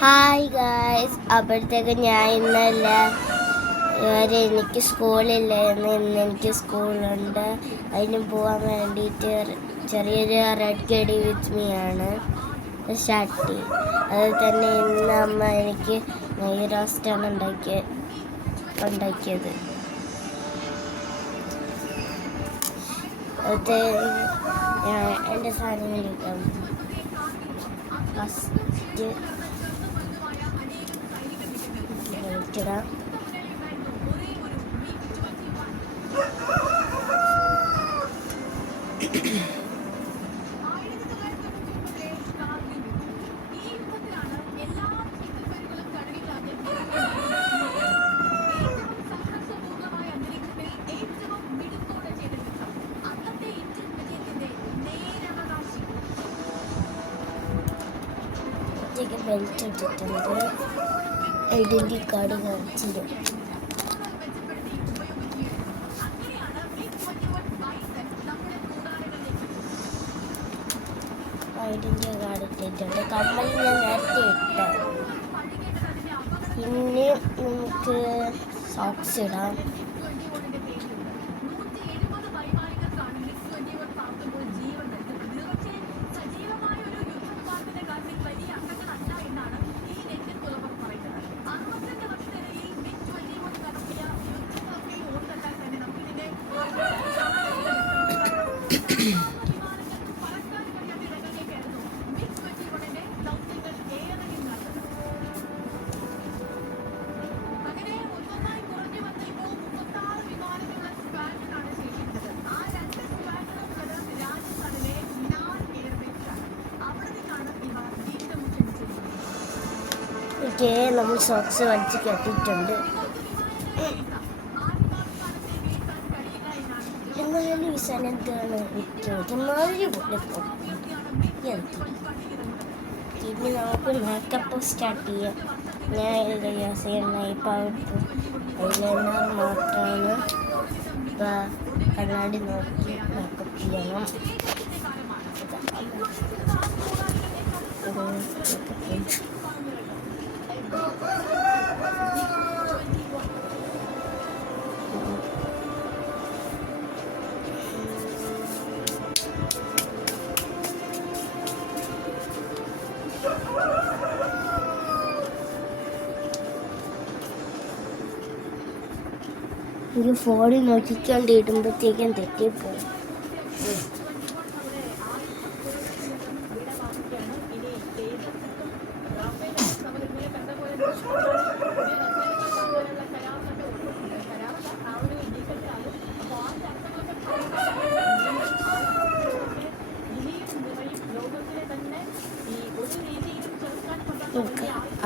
Hi guys, അപ്പോഴത്തേക്ക് ഞാൻ ഇന്നല്ല എനിക്ക് സ്കൂളില്ലായിരുന്നു. ഇന്ന് എനിക്ക് സ്കൂളുണ്ട്. അതിന് പോകാൻ വേണ്ടിയിട്ട് ചെറിയൊരു റെഡ് ഗഡി വിത്ത് മീ ആണ് സ്റ്റാർട്ട് ചെയ്യും. അത് തന്നെ ഇന്ന് അമ്മ എനിക്ക് നെയ് റോസ്റ്റാണ് ഉണ്ടാക്കിയത്. അത് എൻ്റെ സാധനങ്ങളിലേക്കാണ് ഫസ്റ്റ് ഇടാം. ബെൽറ്റ് ഇട്ടിട്ടുണ്ട്. ഐഡൻറ്റി കാർഡ് കാണിച്ചിട്ട് ഐഡൻറ്റി കാർഡ് ഇട്ടിട്ടുണ്ട്. കമ്മൽ ഞാൻ നേരത്തെ ഇട്ട. പിന്നെ നമുക്ക് സോക്സ് ഇടാം. നമ്മൾ സോക്സ് വലിച്ച് കെട്ടിയിട്ടുണ്ട്. എന്നാലും ഈ സ്ഥലത്താണ് ഒരുമാതിരി പോലെ. ഇനി നമുക്ക് മേക്കപ്പ് സ്റ്റാർട്ട് ചെയ്യാം. ഞാൻ ഇത് യൂസ് ചെയ്യുന്ന ഈ പൗഡർ ഐലൈനർ മാത്രമാണ്. കണ്ണാടി നോക്കി മേക്കപ്പ് ചെയ്യണം. എനിക്ക് ഫോണിൽ നോക്കിക്കൊണ്ട് ഇടുമ്പോഴത്തേക്കും തെറ്റിപ്പോയി.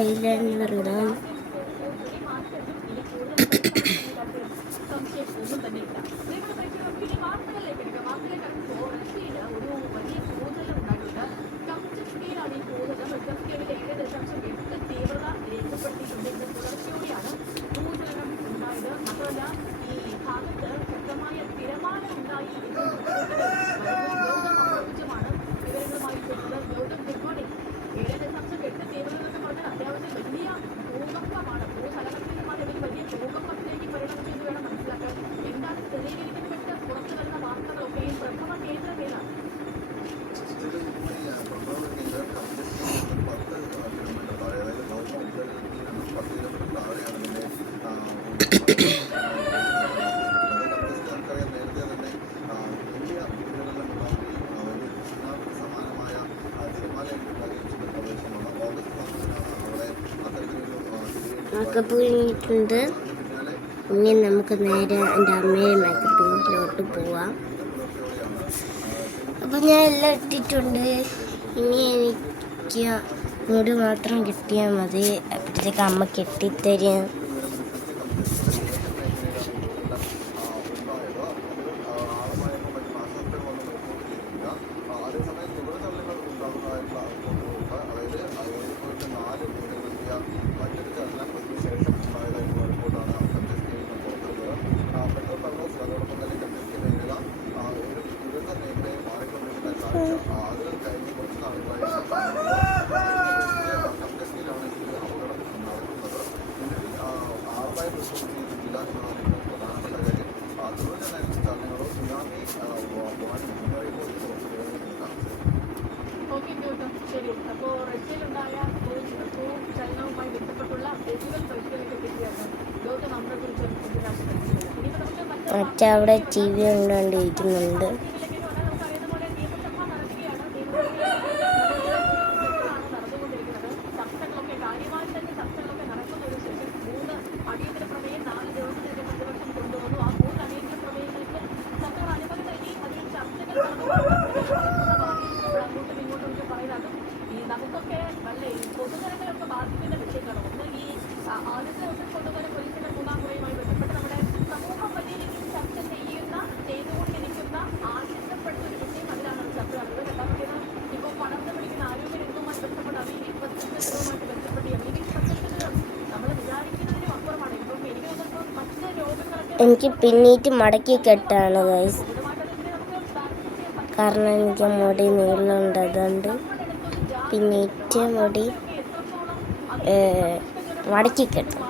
ഐലൈനർ ഇടാം. മേക്കപ്പ് കഴിഞ്ഞിട്ടുണ്ട്. ഇനി നമുക്ക് നേരെ എൻ്റെ അമ്മയുടെ മേക്കപ്പിലോട്ട് പോവാം. അപ്പം ഞാൻ എല്ലാം ഇട്ടിട്ടുണ്ട്. ഇനി എനിക്ക് മുടി മാത്രം കിട്ടിയാൽ മതി. അപ്പോഴത്തേക്ക് അമ്മ കെട്ടിത്തരും. അച്ഛൻ അവിടെ TV കണ്ടുകൊണ്ടിരിക്കുന്നുണ്ട്. എനിക്ക് പിന്നീട്ട് മടക്കി കെട്ടാണ് ഗൈസ്, കാരണം എനിക്ക് മുടി നീളമുണ്ട്. അതുകൊണ്ട് പിന്നീട്ട് മുടി മടക്കി കെട്ടും.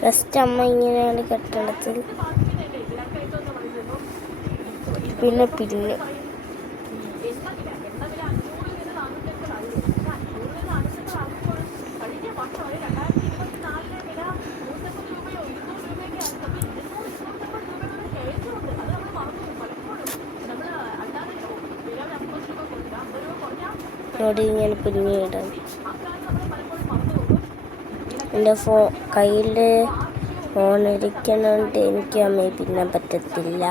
ഫസ്റ്റ് അമ്മ ഇങ്ങനെയാണ് കെട്ടണത്, പിന്നെ മുടി ഇങ്ങനെ പിന്നിയിടാം. എൻ്റെ കയ്യിൽ ഫോണിരിക്കണോണ്ട് എനിക്ക് അമ്മയെ പിന്നെ പറ്റത്തില്ല.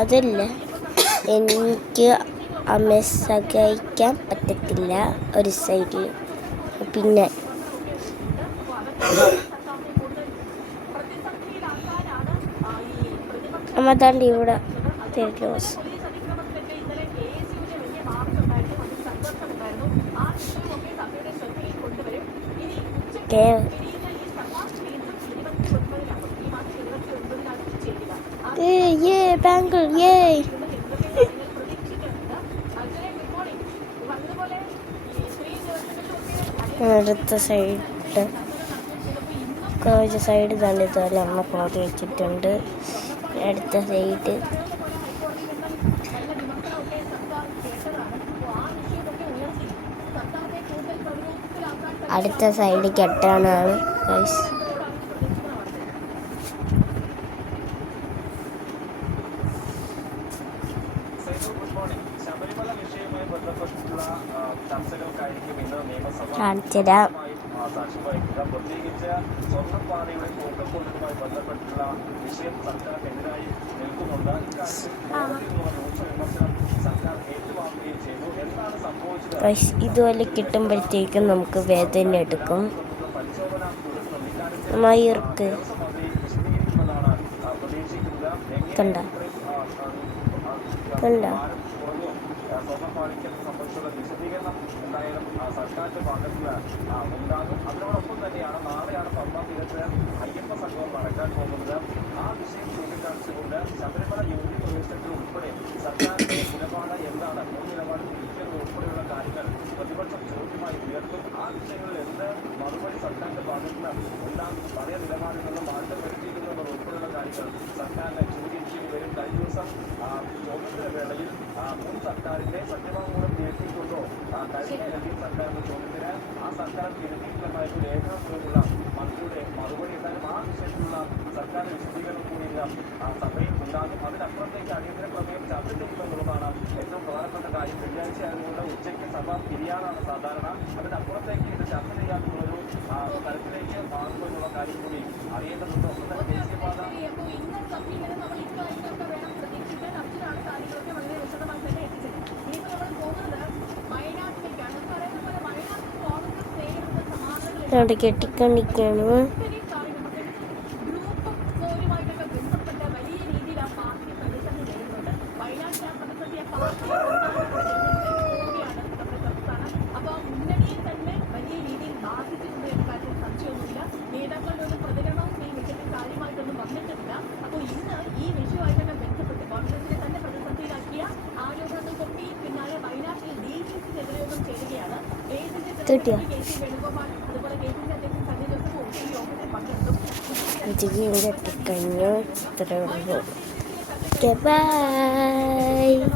അതല്ല, എനിക്ക് അമ്മയെ സഹായിക്കാൻ പറ്റത്തില്ല ഒരു സൈഡിൽ. പിന്നെ അമ്മ താണ്ടി ഇവിടെ ക്ലോസ്. ബാങ്കിൾ അടുത്ത സൈഡ് തള്ളിത്തോലെ അമ്മ കോതി വെച്ചിട്ടുണ്ട്. അടുത്ത സൈഡ് കെട്ടാനാണ് ഗൈസ്. കാണിച്ചുതരാം. ഇതുപോലെ കിട്ടുമ്പോഴത്തേക്കും നമുക്ക് വേദന എടുക്കും. മയൂർക്ക് കണ്ട സർക്കാരിന്റെ ഭാഗത്ത് ഉണ്ടാകും. അതിനോടൊപ്പം തന്നെയാണ് നാളെയാണ് പമ്പ തീരത്ത് അയ്യപ്പ സംഘം നടക്കാൻ പോകുന്നത്. ആ വിഷയം ചൂണ്ടിക്കാണിച്ചുകൊണ്ട് ശബരിമല യുവതി പ്രവേശനത്തിൽ ഉൾപ്പെടെ സർക്കാരിന്റെ നിലപാട് എന്താണ്, നിലപാട് തിരിക്കുന്നത് ഉൾപ്പെടെയുള്ള കാര്യങ്ങൾ പ്രതിപക്ഷം ചോദ്യമായി ഉയർത്തും. ആ വിഷയങ്ങളിൽ എന്ത് മറുപടി സർക്കാരിന്റെ ഭാഗത്ത് ഉണ്ടാകും, പഴയ നിലപാടുകളിൽ മാറ്റം വരുത്തിയിരിക്കുന്നത് ഉൾപ്പെടെയുള്ള കാര്യങ്ങൾ സർക്കാരിനെ ചോദ്യം ചെയ്തു വരും. കഴിഞ്ഞ ദിവസം ചോദ്യത്തിന് വേളയിൽ മുൻ സർക്കാരിന്റെ സത്യവാങ്മൂലം തിരുത്തിക്കൊണ്ടോ കഴിഞ്ഞ എൽ.ഡി.എഫ് സർക്കാരിന്റെ ചോദ്യത്തിന് ആ സർക്കാർ തിരുത്തിയിട്ടുള്ളതായിട്ട് രേഖാമൂലമുള്ള മന്ത്രിയുടെ മറുപടി ഉണ്ടാകും. ആ വിഷയത്തിലുള്ള സർക്കാർ വിശദീകരണം കൂടി സഭയിൽ ഉണ്ടാകും. അതിനപ്പുറത്തേക്ക് അടിയന്തര പ്രമേയം ചർച്ച ചെയ്യുമെന്നുള്ളതാണ് ഏറ്റവും പ്രധാനപ്പെട്ട കാര്യം. വെള്ളിയാഴ്ച ആയതുകൊണ്ട് ഉച്ചയ്ക്ക് സഭ പിരിയാനാണ് സാധാരണ. അതിനപ്പുറത്തേക്ക് ഇത് ചർച്ച ചെയ്യാനുള്ളൊരു തരത്തിലേക്ക് മാറുമെന്നുള്ള കാര്യം കൂടി അറിയേണ്ടതുണ്ട്. ഒപ്പം തന്നെ ദേശീയപാത കെട്ടിക്കൊണ്ടിരിക്കുകയാണ്. കിട്ടിയോ? ഉച്ചയ്ക്ക് കെട്ടിക്കഴിഞ്ഞു. ഇത്രേ ഉള്ളൂ. ബൈ.